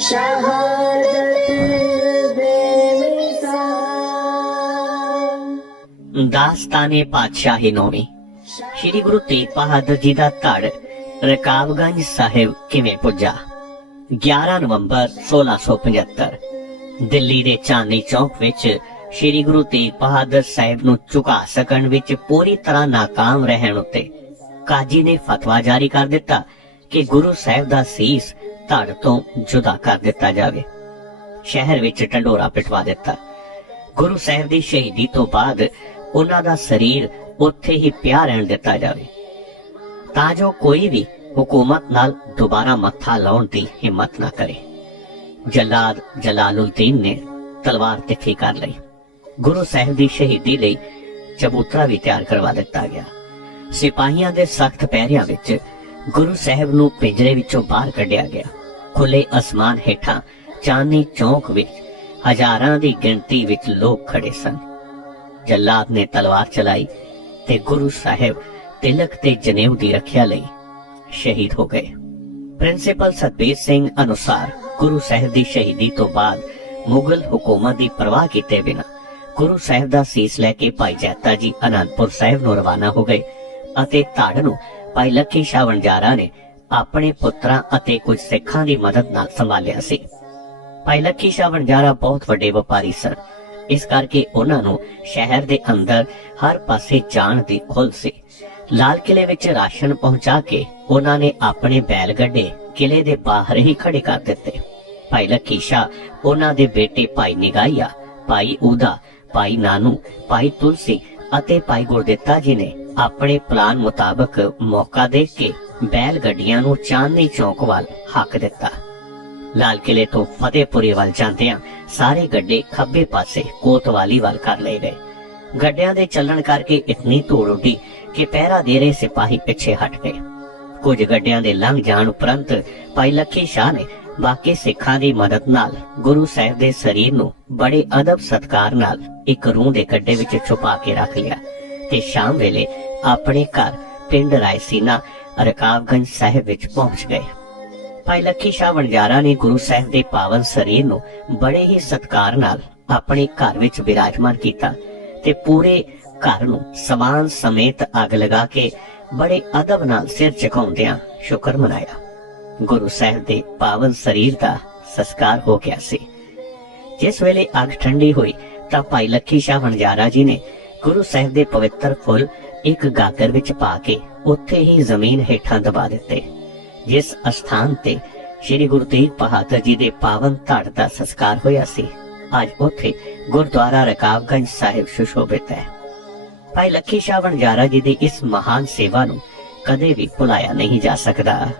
ਸ਼ਹਾਦਤ ਬੇਮਿਸਾਲ ਦਾਸਤਾਨੇ ਪਾਤਸ਼ਾਹੀ ਨੌਵੀਂ। ਸ੍ਰੀ ਗੁਰੂ ਤੇਗ ਬਹਾਦਰ ਜੀ ਦਾ ਧੜ, ਰਕਾਬਗੰਜ ਸਾਹਿਬ 11 ਨਵੰਬਰ 1675 ਦਿੱਲੀ ਦੇ ਚਾਂਦਨੀ ਚੌਕ ਵਿੱਚ ਸ੍ਰੀ ਗੁਰੂ ਤੇਗ ਬਹਾਦਰ ਸਾਹਿਬ ਨੂੰ ਝੁਕਾ ਸਕਣ ਵਿੱਚ ਪੂਰੀ ਤਰ੍ਹਾਂ ناکਾਮ ਰਹਿਣ ਉੱਤੇ ਕਾਜੀ ਨੇ ਫਤਵਾ ਜਾਰੀ ਕਰ ਦਿੱਤਾ ਕਿ ਗੁਰੂ ਸਾਹਿਬ ਦਾ ਸੀਸ ਧੜ ਤੋਂ ਜੁਦਾ ਕਰ ਦਿੱਤਾ ਜਾਵੇ। ਸ਼ਹਿਰ ਵਿੱਚ ਢੰਡੋਰਾ ਪਿਟਵਾ ਦਿੱਤਾ। ਗੁਰੂ ਸਾਹਿਬ ਦੀ ਸ਼ਹੀਦੀ ਤੋਂ ਬਾਅਦ ਉਹਨਾਂ ਦਾ ਸਰੀਰ ਉੱਥੇ ਹੀ ਪਿਆ ਰਹਿਣ ਦਿੱਤਾ ਜਾਵੇ। ਤਾਂ ਜੋ ਕੋਈ ਵੀ ਹਕੂਮਤ ਨਾਲ ਦੁਬਾਰਾ ਮੱਥਾ ਲਾਉਣ ਦੀ ਹਿੰਮਤ ਨਾ ਕਰੇ। ਜਲਾਦ ਜਲਾਲਉਦੀਨ ਨੇ ਤਲਵਾਰ ਤਿੱਖੀ ਕਰ ਲਈ। ਗੁਰੂ ਸਾਹਿਬ ਦੀ ਸ਼ਹੀਦੀ ਲਈ ਚਬੂਤਰਾ ਵੀ ਤਿਆਰ ਕਰਵਾ ਦਿੱਤਾ ਗਿਆ। ਸਿਪਾਹੀਆਂ ਦੇ ਸਖਤ ਪਹਿਰਿਆਂ ਵਿੱਚ ਗੁਰੂ ਸਾਹਿਬ ਨੂੰ ਪਿੰਜਰੇ ਵਿੱਚੋਂ ਬਾਹਰ ਕੱਢਿਆ ਗਿਆ। ਖੁੱਲੇ ਅਸਮਾਨ ਹੇਠਾਂ ਚਾਂਦਨੀ ਚੌਕ ਵਿੱਚ ਹਜ਼ਾਰਾਂ ਦੀ ਗਿਣਤੀ ਵਿੱਚ ਲੋਕ ਖੜੇ ਸਨ। ਜੱਲਾਦ ਨੇ ਤਲਵਾਰ ਚਲਾਈ ਤੇ ਗੁਰੂ ਸਾਹਿਬ ਤਿਲਕ ਤੇ ਜਨੇਊ ਦੀ ਰੱਖਿਆ ਲਈ ਸ਼ਹੀਦ ਹੋ ਗਏ। ਪ੍ਰਿੰਸੀਪਲ ਸਤਬੀਰ ਸਿੰਘ ਅਨੁਸਾਰ ਗੁਰੂ ਸਾਹਿਬ ਦੀ ਸ਼ਹੀਦੀ ਤੋਂ ਬਾਅਦ ਮੁਗਲ ਹਕੂਮਤ ਦੀ ਪਰਵਾਹ ਕੀਤੇ ਬਿਨਾਂ ਗੁਰੂ ਸਾਹਿਬ ਦਾ ਸੀਸ ਲੈ ਕੇ ਭਾਈ ਜੈਤਾ ਜੀ ਅਨੰਦਪੁਰ ਸਾਹਿਬ ਨੂੰ ਰਵਾਨਾ ਹੋ ਗਏ ਅਤੇ ਧੜ ਨੂੰ ਭਾਈ ਲੱਖੀ ਸ਼ਾਹ ਵਣਜਾਰਾ ਨੇ ਆਪਣੇ ਪੁੱਤਰਾਂ ਅਤੇ ਕੁਝ ਸਿੱਖਾਂ ਦੀ ਮਦਦ ਨਾਲ ਸੰਭਾਲਿਆ ਸੀ। ਭਾਈ ਲੱਖੀ ਸ਼ਾਹ ਵਣਜਾਰਾ ਬਹੁਤ ਵੱਡੇ ਵਪਾਰੀ ਸਨ। ਇਸ ਕਰਕੇ ਉਹਨਾਂ ਨੂੰ ਸ਼ਹਿਰ ਦੇ ਅੰਦਰ ਹਰ ਪਾਸੇ ਜਾਣ ਦੀ ਖੁੱਲ੍ਹ ਸੀ। ਲਾਲ ਕਿਲੇ ਵਿੱਚ ਰਾਸ਼ਨ ਪਹੁੰਚਾ ਕੇ ਉਹਨਾਂ ਨੇ ਆਪਣੇ ਬੈਲ ਗੱਡੇ ਕਿਲੇ ਦੇ ਬਾਹਰ ਹੀ ਖੜੇ ਕਰ ਦਿੱਤੇ। ਭਾਈ ਲੱਖੀ ਸ਼ਾਹ ਉਹਨਾਂ ਦੇ ਬੇਟੇ ਭਾਈ ਨਿਗਾਈਆ ਭਾਈ ਉਦਾ ਭਾਈ ਨਾਨੂ, ਭਾਈ ਤੁਲਸੀ ਅਤੇ ਭਾਈ ਗੁਰਦਿੱਤਾ ਜੀ ਨੇ ਆਪਣੇ ਪਲਾਨ ਮੁਤਾਬਕ ਮੌਕਾ ਦੇਖ ਕੇ ਬੈਲ ਗੱਡੀਆਂ ਨੂੰ ਚਾਂਦਨੀ ਚੌਕ ਵੱਲ ਹੱਕ ਦਿੱਤਾ। ਲਾਲ ਕਿਲੇ ਤੋਂ ਫਤਿਹਪੁਰੀ ਵੱਲ ਜਾਂਦਿਆਂ ਸਾਰੇ ਗੱਡੇ ਖੱਬੇ ਪਾਸੇ ਕੋਤਵਾਲੀ ਵੱਲ ਕਰ ਲਏ ਗਏ। ਗੱਡਿਆਂ ਦੇ ਚੱਲਣ ਕਰਕੇ ਇਤਨੀ ਧੂੜ ਉੱਡੀ ਕਿ ਪਹਿਰਾ ਦੇ ਰਹੇ ਸਿਪਾਹੀ ਪਿੱਛੇ ਹਟ ਗਏ। ਕੁਝ ਗੱਡਿਆਂ ਦੇ ਲੰਘ ਜਾਣ ਉਪਰੰਤ ਭਾਈ ਲੱਖੀ ਸ਼ਾਹ ਨੇ ਬਾਕੀ ਸਿੱਖਾਂ ਦੀ ਮਦਦ ਨਾਲ ਗੁਰੂ ਸਾਹਿਬ ਦੇ ਸਰੀਰ ਨੂੰ ਬੜੇ ਅਦਬ ਸਤਕਾਰ ਨਾਲ ਇੱਕ ਰੂਹ ਦੇ ਗੱਡੇ ਵਿੱਚ ਛੁਪਾ ਕੇ ਰੱਖ ਲਿਆ ਤੇ ਸ਼ਾਮ ਵੇਲੇ ਆਪਣੇ ਘਰ ਪਿੰਡ ਰਾਇਸੀਨਾ ਰਕਾਬਗੰਜ ਸਾਹਿਬ ਵਿੱਚ ਪਹੁੰਚ ਗਏ। ਭਾਈ ਲੱਖੀ ਸ਼ਾਹ ਵਣਜਾਰਾ ਨੇ ਗੁਰੂ ਸਾਹਿਬ ਦੇ ਪਾਵਨ ਸਰੀਰ ਨੂੰ ਬੜੇ ਹੀ ਸਤਕਾਰ ਨਾਲ ਆਪਣੇ ਘਰ ਵਿੱਚ ਵਿਰਾਜਮਾਨ ਕੀਤਾ ਤੇ ਪੂਰੇ ਘਰ ਨੂੰ ਸਮਾਨ ਸਮੇਤ ਅੱਗ ਲਗਾ ਕੇ ਬੜੇ ਅਦਬ ਨਾਲ ਸਿਰ ਝੁਕਾਉਂਦਿਆਂ ਸ਼ੁਕਰ ਮਨਾਇਆ। ਗੁਰੂ ਸਾਹਿਬ ਦੇ ਪਾਵਨ ਸਰੀਰ ਦਾ ਸੰਸਕਾਰ ਹੋ ਗਿਆ ਸੀ। ਜਿਸ ਵੇਲੇ ਅੱਗ ਠੰਡੀ ਹੋਈ ਤਾਂ ਭਾਈ ਲੱਖੀ ਸ਼ਾਹ ਵਣਜਾਰਾ ਜੀ ਨੇ ਗੁਰੂ ਸਾਹਿਬ ਦੇ ਪਵਿੱਤਰ ਫੁੱਲ ਇੱਕ ਗਾਗਰ ਵਿੱਚ ਪਾ ਕੇ ਉੱਥੇ ਹੀ ਜ਼ਮੀਨ ਹੇਠਾਂ ਦਬਾ ਦਿੱਤੇ। ਜਿਸ ਅਸਥਾਨ ਤੇ ਸ੍ਰੀ ਗੁਰੂ ਤੇਗ ਬਹਾਦਰ ਜੀ ਦੇ ਪਾਵਨ ਧੜ ਦਾ ਸੰਸਕਾਰ ਹੋਇਆ ਸੀ, ਅੱਜ ਉੱਥੇ ਗੁਰਦੁਆਰਾ ਰਕਾਬਗੰਜ ਸਾਹਿਬ ਸੁਸ਼ੋਭਿਤ ਹੈ। ਭਾਈ ਲੱਖੀ ਸ਼ਾਹ ਵਣਜਾਰਾ ਜੀ ਦੀ ਇਸ ਮਹਾਨ ਸੇਵਾ ਨੂੰ ਕਦੇ ਵੀ ਭੁਲਾਇਆ ਨਹੀਂ ਜਾ ਸਕਦਾ।